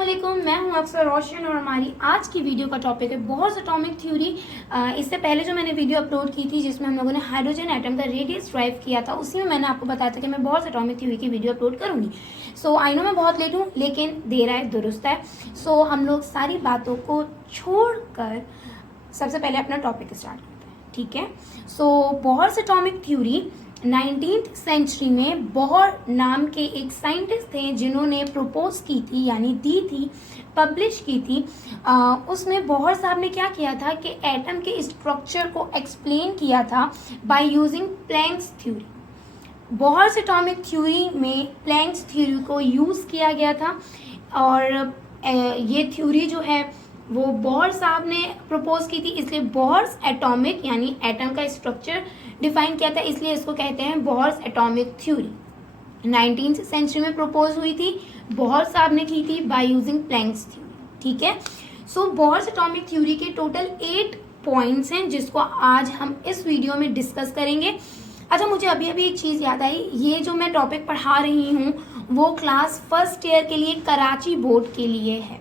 अस्सलामुअलैकुम, मैं हूं अक्सर रोशन और हमारी आज की वीडियो का टॉपिक है बोहर्स एटॉमिक थ्योरी। इससे पहले जो मैंने वीडियो अपलोड की थी जिसमें हम लोगों ने हाइड्रोजन एटम का रेडियस ड्राइव किया था, उसी में मैंने आपको बताया था कि मैं बोहर्स एटॉमिक थ्योरी की वीडियो अपलोड करूंगी। सो आई नो मैं बहुत लेट हूँ, लेकिन देर आए दुरुस्त है। सो हम लोग सारी बातों को छोड़कर सबसे पहले अपना टॉपिक स्टार्ट करते हैं, ठीक है। So Bohr's atomic theory 19th century में बोहर नाम के एक साइंटिस्ट थे जिन्होंने प्रपोज की थी, यानी दी थी, पब्लिश की थी। उसमें बोहर साहब ने क्या किया था कि एटम के स्ट्रक्चर को एक्सप्लेन किया था by using Planck's theory. Bohr's atomic theory में प्लैंक्स थ्योरी को यूज़ किया गया था और ये थ्योरी जो है वो बोहर साहब ने प्रपोज की थी, इसलिए बोहर्स एटॉमिक यानी एटम का स्ट्रक्चर डिफाइन किया था, इसलिए इसको कहते हैं Bohr's atomic theory. 19th century में प्रपोज हुई थी, बोहर साहब ने की थी बाय यूजिंग प्लैंक्स थ्योरी, ठीक है। सो बोहर्स एटॉमिक थ्योरी के टोटल 8 पॉइंट्स हैं जिसको आज हम इस वीडियो में डिस्कस करेंगे। अच्छा, मुझे अभी एक चीज़ याद आई, ये जो मैं टॉपिक पढ़ा रही हूँ वो क्लास फर्स्ट ईयर के लिए कराची बोर्ड के लिए है,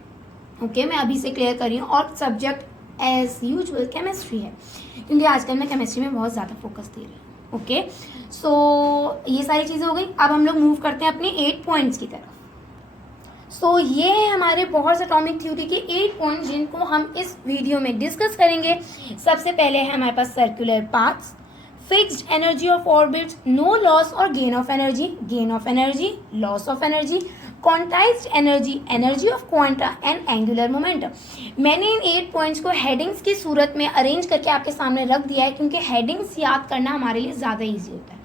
ओके मैं अभी से क्लियर कर रही हूँ। और सब्जेक्ट एज यूजुअल केमिस्ट्री है, क्योंकि आजकल मैं केमिस्ट्री में बहुत ज़्यादा फोकस दे रही हूँ, ओके। सो ये सारी चीज़ें हो गई। अब हम लोग मूव करते हैं अपने 8 पॉइंट्स की तरफ। सो ये है हमारे बोहर्स एटॉमिक थ्योरी के 8 पॉइंट्स जिनको हम इस वीडियो में डिस्कस करेंगे। सबसे पहले है हमारे पास circular paths, fixed energy of orbits, no loss और gain of energy, loss of energy, quantized energy, energy of quanta and angular momentum. मैंने इन 8 पॉइंट्स को हेडिंग्स की सूरत में अरेंज करके आपके सामने रख दिया है, क्योंकि हेडिंग्स याद करना हमारे लिए ज़्यादा ईजी होता है।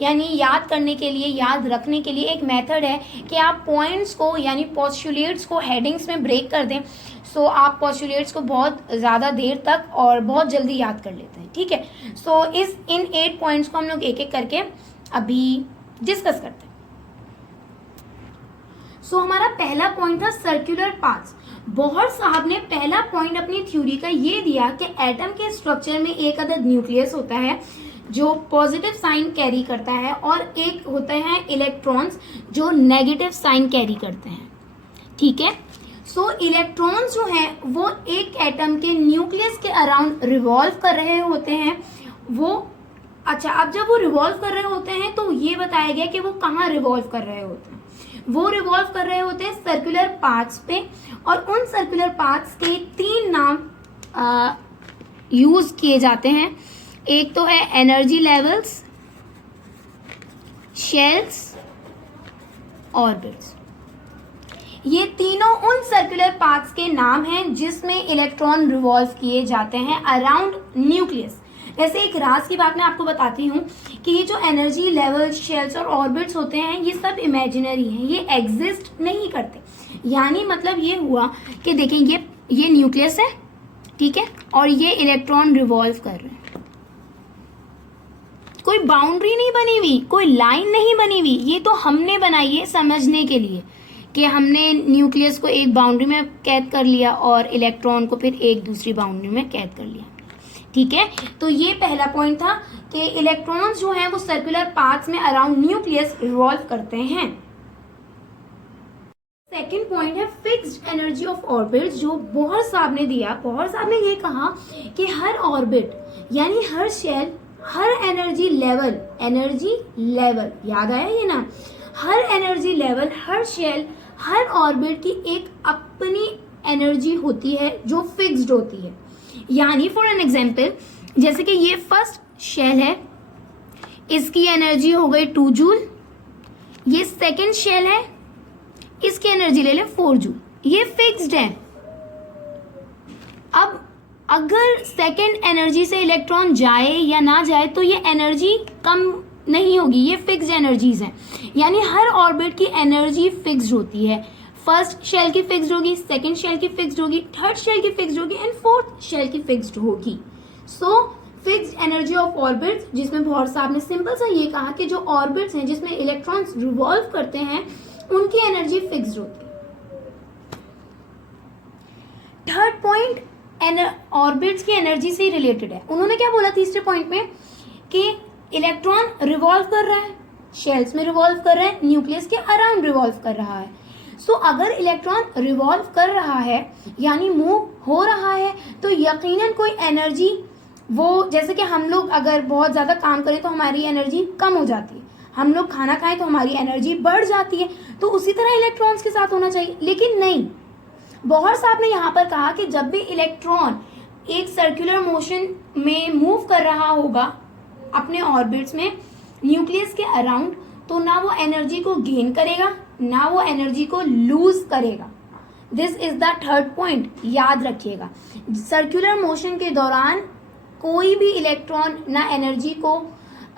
यानी याद करने के लिए, याद रखने के लिए एक मेथड है कि आप पॉइंट्स को यानी पोस्टुलेट्स को हेडिंग्स में ब्रेक कर दें। सो आप पोस्टुलेट्स को बहुत ज़्यादा देर तक और बहुत जल्दी याद कर लेते हैं, ठीक है। सो इन 8 पॉइंट्स को हम लोग एक एक करके अभी डिस्कस करते हैं। सो हमारा पहला पॉइंट था सर्कुलर पाथ्स। बोहर साहब ने पहला पॉइंट अपनी थ्योरी का ये दिया कि एटम के स्ट्रक्चर में एक अदद न्यूक्लियस होता है जो पॉजिटिव साइन कैरी करता है और एक होते हैं इलेक्ट्रॉन्स जो नेगेटिव साइन कैरी करते हैं, ठीक है। सो इलेक्ट्रॉन्स जो हैं वो एक एटम के न्यूक्लियस के अराउंड रिवॉल्व कर रहे होते हैं। अब जब वो रिवॉल्व कर रहे होते हैं तो ये बताया गया कि वो कहाँ रिवॉल्व कर रहे होते हैं। वो रिवॉल्व कर रहे होते हैं सर्कुलर पाथ्स पे, और उन सर्कुलर पाथ्स के 3 नाम यूज किए जाते हैं। एक तो है एनर्जी लेवल्स, शेल्स, ऑर्बिट्स। ये तीनों उन सर्कुलर पाथ्स के नाम हैं जिसमें इलेक्ट्रॉन रिवॉल्व किए जाते हैं अराउंड न्यूक्लियस। वैसे एक राज की बात मैं आपको बताती हूँ कि ये जो एनर्जी लेवल, शेल्स और ऑर्बिट्स होते हैं ये सब इमेजिनरी हैं, ये एग्जिस्ट नहीं करते। यानी मतलब ये हुआ कि देखें ये न्यूक्लियस है, ठीक है, और ये इलेक्ट्रॉन रिवॉल्व कर रहे हैं। कोई बाउंड्री नहीं बनी हुई, कोई लाइन नहीं बनी हुई, ये तो हमने बनाई है समझने के लिए कि हमने न्यूक्लियस को एक बाउंड्री में कैद कर लिया और इलेक्ट्रॉन को फिर एक दूसरी बाउंड्री में कैद कर लिया, ठीक है। तो ये पहला पॉइंट था कि इलेक्ट्रॉन्स जो हैं वो सर्कुलर पाथ्स में अराउंड न्यूक्लियस रिवॉल्व करते हैं। सेकंड पॉइंट है फिक्स्ड एनर्जी ऑफ ऑर्बिट्स, जो बोहर साहब ने दिया। बोहर साहब ने ये कहा कि हर ऑर्बिट यानी हर शेल, हर एनर्जी लेवल याद आया ये ना, हर एनर्जी लेवल, हर शेल, हर ऑर्बिट की एक अपनी एनर्जी होती है जो फिक्स्ड होती है। यानी फॉर एन एग्जाम्पल, जैसे कि ये फर्स्ट शेल है, इसकी एनर्जी हो गई 2 जूल। ये सेकंड शेल है, इसकी एनर्जी ले लें 4 जूल। ये फिक्स्ड है। अब अगर सेकंड एनर्जी से इलेक्ट्रॉन जाए या ना जाए तो ये एनर्जी कम नहीं होगी, ये फिक्स्ड एनर्जीज हैं। यानी हर ऑर्बिट की एनर्जी फिक्स्ड होती है। फर्स्ट शेल की फिक्स्ड होगी, सेकंड शेल की फिक्स्ड होगी, थर्ड शेल की फिक्स्ड होगी एंड फोर्थ शेल की फिक्स्ड होगी। सो फिक्स्ड एनर्जी ऑफ ऑर्बिट्स, जिसमें बोहर साहब ने सिंपल सा ये कहा कि जो ऑर्बिट्स हैं जिसमें इलेक्ट्रॉन्स रिवॉल्व करते हैं उनकी एनर्जी फिक्स्ड होती है। थर्ड पॉइंट ऑर्बिट्स की एनर्जी से रिलेटेड है। उन्होंने क्या बोला तीसरे पॉइंट में कि इलेक्ट्रॉन रिवॉल्व कर रहा है, शेल्स में रिवॉल्व कर रहा है, न्यूक्लियस के अराउंड रिवॉल्व कर रहा है। सो अगर इलेक्ट्रॉन रिवॉल्व कर रहा है यानी मूव हो रहा है तो यकीनन कोई एनर्जी, वो जैसे कि हम लोग अगर बहुत ज़्यादा काम करें तो हमारी एनर्जी कम हो जाती है, हम लोग खाना खाएं तो हमारी एनर्जी बढ़ जाती है, तो उसी तरह इलेक्ट्रॉन्स के साथ होना चाहिए। लेकिन नहीं, बोहर साहब ने यहाँ पर कहा कि जब भी इलेक्ट्रॉन एक सर्कुलर मोशन में मूव कर रहा होगा अपने ऑर्बिट्स में न्यूक्लियस के अराउंड, तो ना वो एनर्जी को गेन करेगा ना वो एनर्जी को लूज करेगा। This is the third point, याद रखिएगा। सर्कुलर मोशन के दौरान कोई भी इलेक्ट्रॉन ना एनर्जी को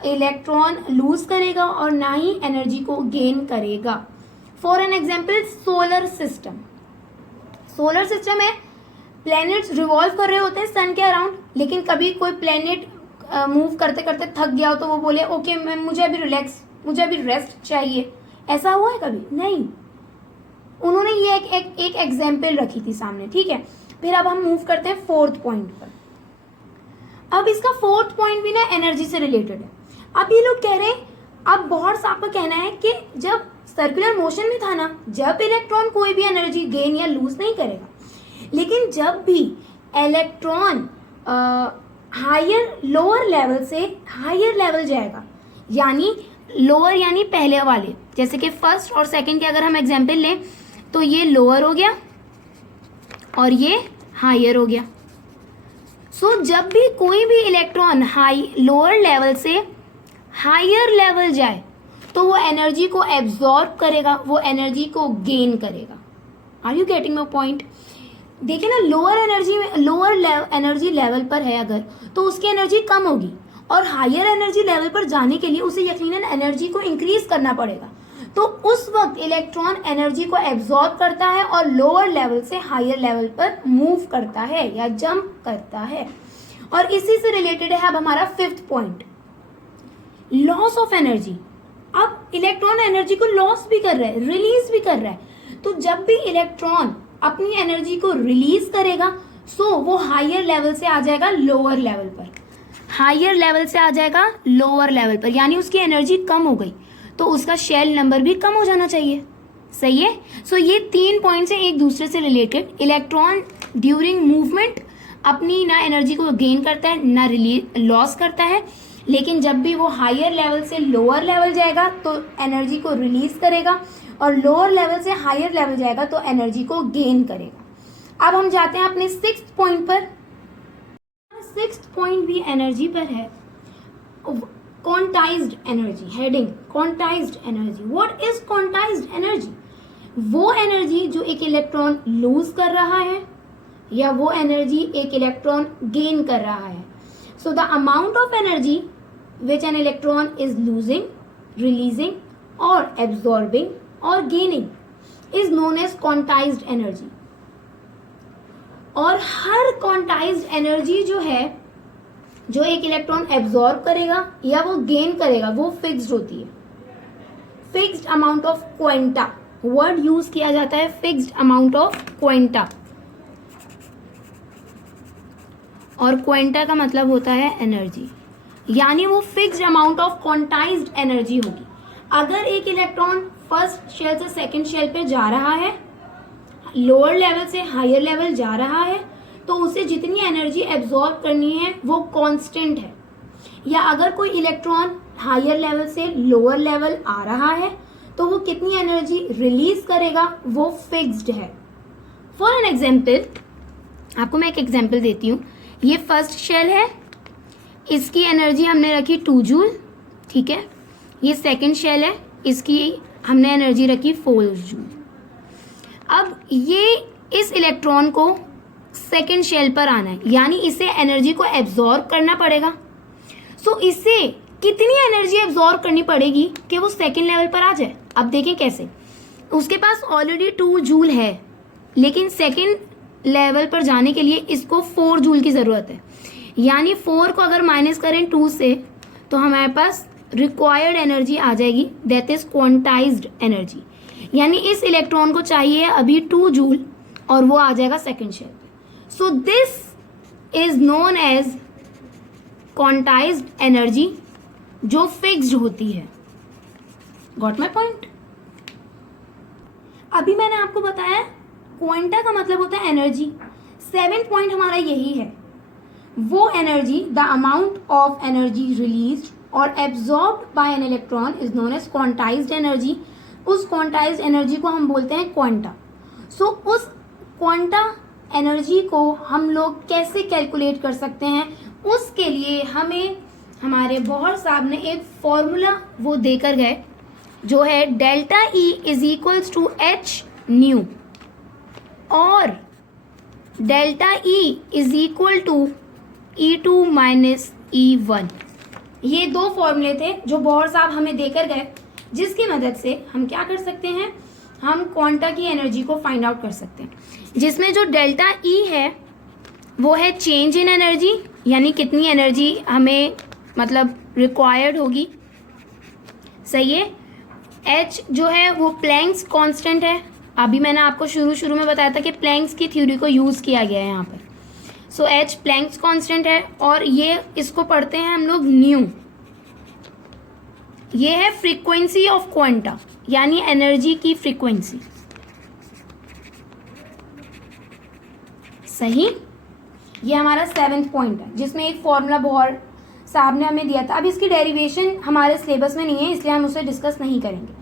इलेक्ट्रॉन लूज करेगा और ना ही एनर्जी को गेन करेगा। For an example solar system, solar system है, प्लैनेट्स रिवॉल्व कर रहे होते हैं सन के अराउंड, लेकिन कभी कोई प्लैनेट मूव करते करते थक गया हो तो वो बोले ओके मैं मुझे अभी रेस्ट चाहिए, ऐसा हुआ है कभी? नहीं। उन्होंने ये एक एग्जाम्पल रखी थी सामने, ठीक है। फिर अब हम मूव करते हैं फोर्थ पॉइंट पर। अब इसका फोर्थ पॉइंट भी ना एनर्जी से रिलेटेड है। अब ये लोग कह रहे हैं, अब बोहर साहब का कहना है कि जब सर्कुलर मोशन में था ना, जब इलेक्ट्रॉन कोई भी एनर्जी गेन या लूज नहीं करेगा, लेकिन जब भी इलेक्ट्रॉन लोअर लेवल से हायर लेवल जाएगा, यानी लोअर यानी पहले वाले, जैसे कि फर्स्ट और सेकंड के अगर हम एग्जाम्पल लें तो ये लोअर हो गया और ये हायर हो गया। सो जब भी कोई भी इलेक्ट्रॉन लोअर लेवल से हायर लेवल जाए तो वो एनर्जी को एब्जॉर्ब करेगा, वो एनर्जी को गेन करेगा। Are you getting my point? देखिए ना, लोअर एनर्जी लेवल पर है अगर, तो उसकी एनर्जी कम होगी और हायर एनर्जी लेवल पर जाने के लिए उसे यकीनन एनर्जी को इंक्रीज करना पड़ेगा। तो उस वक्त इलेक्ट्रॉन एनर्जी को एब्जॉर्ब करता है और लोअर लेवल से हायर लेवल पर मूव करता है या जंप करता है। और इसी से रिलेटेड है अब हमारा fifth point, loss of energy. अब इलेक्ट्रॉन एनर्जी को लॉस भी कर रहा है, रिलीज भी कर रहा है। तो जब भी इलेक्ट्रॉन अपनी एनर्जी को रिलीज करेगा सो वो हायर लेवल से आ जाएगा लोअर लेवल पर, हायर लेवल से आ जाएगा लोअर लेवल पर, यानी उसकी एनर्जी कम हो गई तो उसका शेल नंबर भी कम हो जाना चाहिए। सही है। सो ये 3 पॉइंट्स हैं एक दूसरे से रिलेटेड। इलेक्ट्रॉन ड्यूरिंग मूवमेंट अपनी ना एनर्जी को गेन करता है ना लॉस करता है, लेकिन जब भी वो हायर लेवल से लोअर लेवल जाएगा तो एनर्जी को रिलीज करेगा और लोअर लेवल से हायर लेवल जाएगा तो एनर्जी को गेन करेगा। अब हम जाते हैं अपने सिक्स्थ पॉइंट पर। सिक्स्थ पॉइंट भी एनर्जी पर है, quantized energy. Heading quantized energy. What is quantized energy? वो एनर्जी जो एक इलेक्ट्रॉन लूज कर रहा है या वो एनर्जी एक इलेक्ट्रॉन गेन कर रहा है। So the amount of energy which an electron is losing, releasing or absorbing or gaining is known as quantized energy। और हर quantized energy जो है, जो एक इलेक्ट्रॉन एब्जॉर्ब करेगा या वो गेन करेगा, वो फिक्स्ड होती है। Fixed amount of quanta word use किया जाता है, फिक्स्ड अमाउंट ऑफ क्वांटा। और क्वांटा का मतलब होता है एनर्जी, यानी वो fixed amount of quantized energy होगी। अगर एक इलेक्ट्रॉन फर्स्ट शेल से सेकंड शेल पे जा रहा है, लोअर लेवल से हायर लेवल जा रहा है, तो उसे जितनी एनर्जी एब्जॉर्ब करनी है वो कांस्टेंट है। या अगर कोई इलेक्ट्रॉन हायर लेवल से लोअर लेवल आ रहा है तो वो कितनी एनर्जी रिलीज करेगा वो फिक्स्ड है। फॉर एन एग्जाम्पल, आपको मैं एक एग्जाम्पल देती हूँ। ये फर्स्ट शेल है, इसकी एनर्जी हमने रखी 2 जूल, ठीक है। ये सेकंड शेल है, इसकी हमने एनर्जी रखी 4 जूल। अब ये इस इलेक्ट्रॉन को सेकंड शेल पर आना है, यानी इसे एनर्जी को एब्जॉर्ब करना पड़ेगा। सो इसे कितनी एनर्जी एब्जॉर्ब करनी पड़ेगी कि वो सेकंड लेवल पर आ जाए? अब देखें कैसे। उसके पास ऑलरेडी 2 जूल है, लेकिन सेकंड लेवल पर जाने के लिए इसको 4 जूल की ज़रूरत है। यानी 4 को अगर माइनस करें 2 से तो हमारे पास रिक्वायर्ड एनर्जी आ जाएगी, दैट इज क्वांटाइज्ड एनर्जी। यानी इस इलेक्ट्रॉन को चाहिए अभी 2 जूल और वो आ जाएगा सेकंड शेल पे। So this is known as quantized energy, जो फिक्स्ड होती है। Got my point? अभी मैंने आपको बताया क्वांटा का मतलब होता है एनर्जी। 7th पॉइंट हमारा यही है, वो energy, the amount of energy released और absorbed by an electron is known as quantized energy. उस क्वांटाइज्ड एनर्जी को हम बोलते हैं क्वांटा। सो उस क्वांटा एनर्जी को हम लोग कैसे कैलकुलेट कर सकते हैं, उसके लिए हमें हमारे बोहर साहब ने एक फॉर्मूला वो देकर गए, जो है delta E is equals to H nu और delta E is equal to E2 minus E1। ये दो फॉर्मूले थे जो बोहर साहब हमें देकर गए, जिसकी मदद से हम क्या कर सकते हैं, हम क्वांटा की एनर्जी को फाइंड आउट कर सकते हैं, जिसमें जो डेल्टा ई है वो है चेंज इन एनर्जी, यानी कितनी एनर्जी हमें मतलब रिक्वायर्ड होगी, सही है। एच जो है वो प्लैंक्स कांस्टेंट है, अभी मैंने आपको शुरू में बताया था कि प्लैंक्स की थ्योरी को यूज़ किया गया है यहाँ पर। सो एच प्लैंक्स कांस्टेंट है और ये इसको पढ़ते हैं हम लोग न्यू। ये है फ्रीक्वेंसी ऑफ क्वांटा, यानी एनर्जी की फ्रीक्वेंसी, सही। ये हमारा 7th पॉइंट है, जिसमें एक फॉर्मूला बोहर साहब ने हमें दिया था। अब इसकी डेरिवेशन हमारे सिलेबस में नहीं है, इसलिए हम उसे डिस्कस नहीं करेंगे।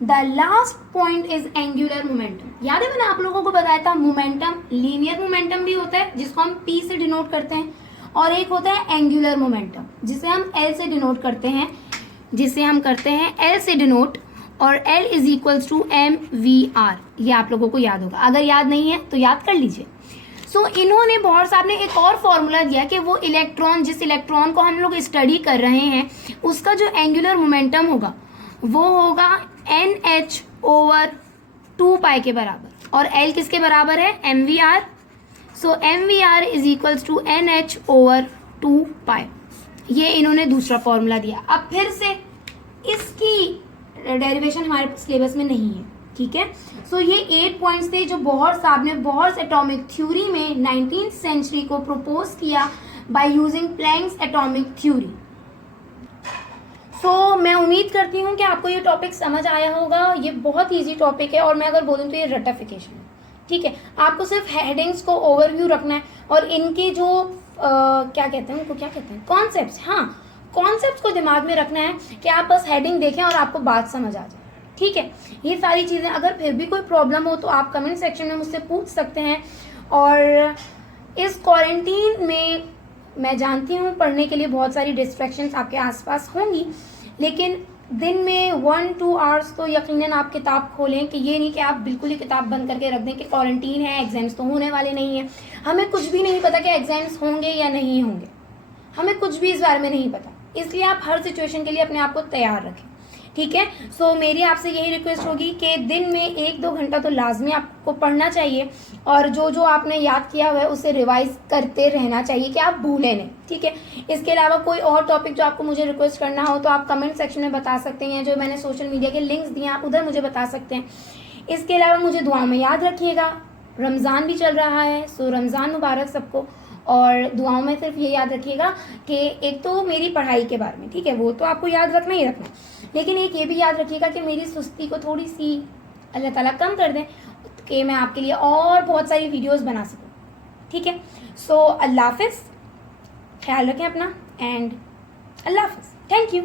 The last point is angular momentum. याद है मैंने आप लोगों को बताया था, मोमेंटम लीनियर मोमेंटम भी होता है जिसको हम P से डिनोट करते हैं, और एक होता है एंगुलर मोमेंटम जिसे हम L से डिनोट करते हैं, L से डिनोट, और L is equals to mvr। ये आप लोगों को याद होगा, अगर याद नहीं है तो याद कर लीजिए। सो इन्होंने बोहर साहब ने एक और फॉर्मूला दिया कि वो इलेक्ट्रॉन, जिस इलेक्ट्रॉन को हम लोग स्टडी कर रहे हैं, उसका जो एंगुलर मोमेंटम होगा वो होगा NH ओवर 2 पाई के बराबर, और L किसके बराबर है, mvr। So mvr is equals to NH over 2 pi. ये इन्होंने दूसरा फॉर्मूला दिया। अब फिर से इसकी डेरिवेशन हमारे सिलेबस में नहीं है, ठीक है। सो ये 8 पॉइंट्स थे जो बोहर साहब ने बोहर्स एटॉमिक थ्योरी में 19th सेंचुरी को प्रपोज किया by using Planck's atomic theory. So मैं उम्मीद करती हूँ कि आपको ये टॉपिक समझ आया होगा। ये बहुत ईजी टॉपिक है, और मैं अगर बोलूँ तो ये रटिफिकेशन है, ठीक है। आपको सिर्फ हेडिंग्स को ओवरव्यू रखना है, और इनके जो क्या कहते हैं, उनको क्या कहते हैं, कॉन्सेप्ट्स, हाँ कॉन्सेप्ट्स को दिमाग में रखना है कि आप बस हेडिंग देखें और आपको बात समझ आ जाए, ठीक है। ये सारी चीज़ें, अगर फिर भी कोई प्रॉब्लम हो तो आप कमेंट सेक्शन में मुझसे पूछ सकते हैं। और इस क्वारंटीन में मैं जानती हूँ पढ़ने के लिए बहुत सारी डिस्ट्रैक्शंस आपके आसपास होंगी, लेकिन दिन में 1-2 आवर्स तो यकीनन आप किताब खोलें, कि ये नहीं कि आप बिल्कुल ही किताब बंद करके रख दें कि क्वारंटीन है, एग्जाम्स तो होने वाले नहीं हैं। हमें कुछ भी नहीं पता कि एग्जाम्स होंगे या नहीं होंगे, हमें कुछ भी इस बारे में नहीं पता, इसलिए आप हर सिचुएशन के लिए अपने आप को तैयार रखें, ठीक है। सो मेरी आपसे यही रिक्वेस्ट होगी कि दिन में 1-2 घंटा तो लाजमी आपको पढ़ना चाहिए, और जो जो आपने याद किया हुआ है उसे रिवाइज करते रहना चाहिए कि आप भूलें नहीं, ठीक है। इसके अलावा कोई और टॉपिक जो आपको मुझे रिक्वेस्ट करना हो तो आप कमेंट सेक्शन में बता सकते हैं, जो मैंने सोशल मीडिया के लिंक्स दिए आप उधर मुझे बता सकते हैं। इसके अलावा मुझे दुआओं में याद रखिएगा, रमज़ान भी चल रहा है, सो रमज़ान मुबारक सबको। और दुआओं में सिर्फ ये याद रखिएगा कि एक तो मेरी पढ़ाई के बारे में, ठीक है, वो तो आपको याद रखना ही रखना, लेकिन एक ये भी याद रखिएगा कि मेरी सुस्ती को थोड़ी सी अल्लाह ताला कम कर दें, कि मैं आपके लिए और बहुत सारी वीडियोस बना सकूं, ठीक है। सो अल्लाह हाफिज़, ख्याल रखें अपना, एंड अल्लाह हाफिज़, थैंक यू।